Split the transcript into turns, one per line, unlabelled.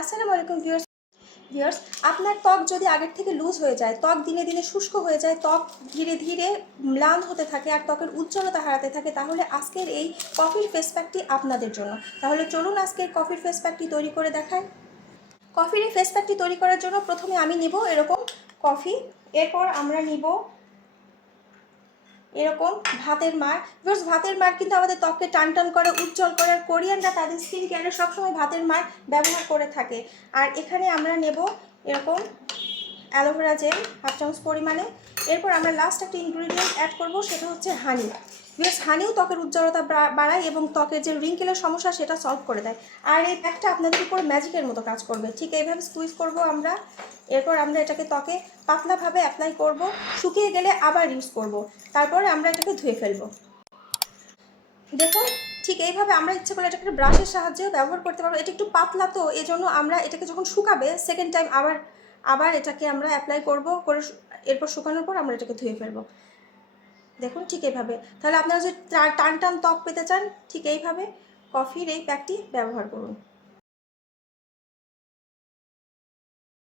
আসসালামু আলাইকুম viewers viewers আপনার ত্বক যদি আগের থেকে লুজ হয়ে যায়, ত্বক দিনে দিনে শুষ্ক হয়ে যায়, ত্বক ধীরে ধীরে ম্লান হতে থাকে আর ত্বকের উজ্জ্বলতা হারাতে থাকে, তাহলে আজকের এই কফির ফেস প্যাকটি আপনাদের জন্য। তাহলে চলুন আজকের কফির ফেস প্যাকটি তৈরি করে দেখায় কফির এই ফেস প্যাকটি তৈরি করার জন্য প্রথমে আমি নিব এরকম কফি এরপর আমরা নিব এরকম ভাতের মার। বিকজ ভাতের মার কিন্তু আমাদের ত্বককে টান টান করে, উজ্জ্বল করে, আর কোরিয়ানরা তাদের স্কিন কেয়ারে সবসময় ভাতের মার ব্যবহার করে থাকে। আর এখানে আমরা নেব এরকম অ্যালোভেরা জেল, হাফ চামচ পরিমাণে। এরপর আমরা লাস্ট একটা ইনগ্রিডিয়েন্ট অ্যাড করব, সেটা হচ্ছে হানি বিকজ হানিও ত্বকের উজ্জ্বলতা বাড়ায় এবং ত্বকের যে রিঙ্কেলের সমস্যা, সেটা সলভ করে দেয়। আর এই প্যাকটা আপনাদের উপর ম্যাজিকের মতো কাজ করবে। ঠিক এইভাবে স্কুইজ করব আমরা। এরপর আমরা এটাকে ত্বকে পাতলাভাবে অ্যাপ্লাই করব। শুকিয়ে গেলে আবার ইউজ করব। তারপরে আমরা এটাকে ধুয়ে ফেলব। দেখুন, ঠিক এইভাবে আমরা ইচ্ছে করলে এটাকে ব্রাশের সাহায্যেও ব্যবহার করতে পারব। এটা একটু পাতলা তো এই জন্য আমরা এটাকে যখন শুকাবে সেকেন্ড টাইম আবার আবার এটাকে আমরা অ্যাপ্লাই করব, করে এরপর শুকানোর পর আমরা এটাকে ধুয়ে ফেলব। দেখুন ঠিক এইভাবে। তাহলে আপনারা যদি টান টান ত্বক পেতে চান, ঠিক এইভাবে কফির এই প্যাকটি ব্যবহার করুন।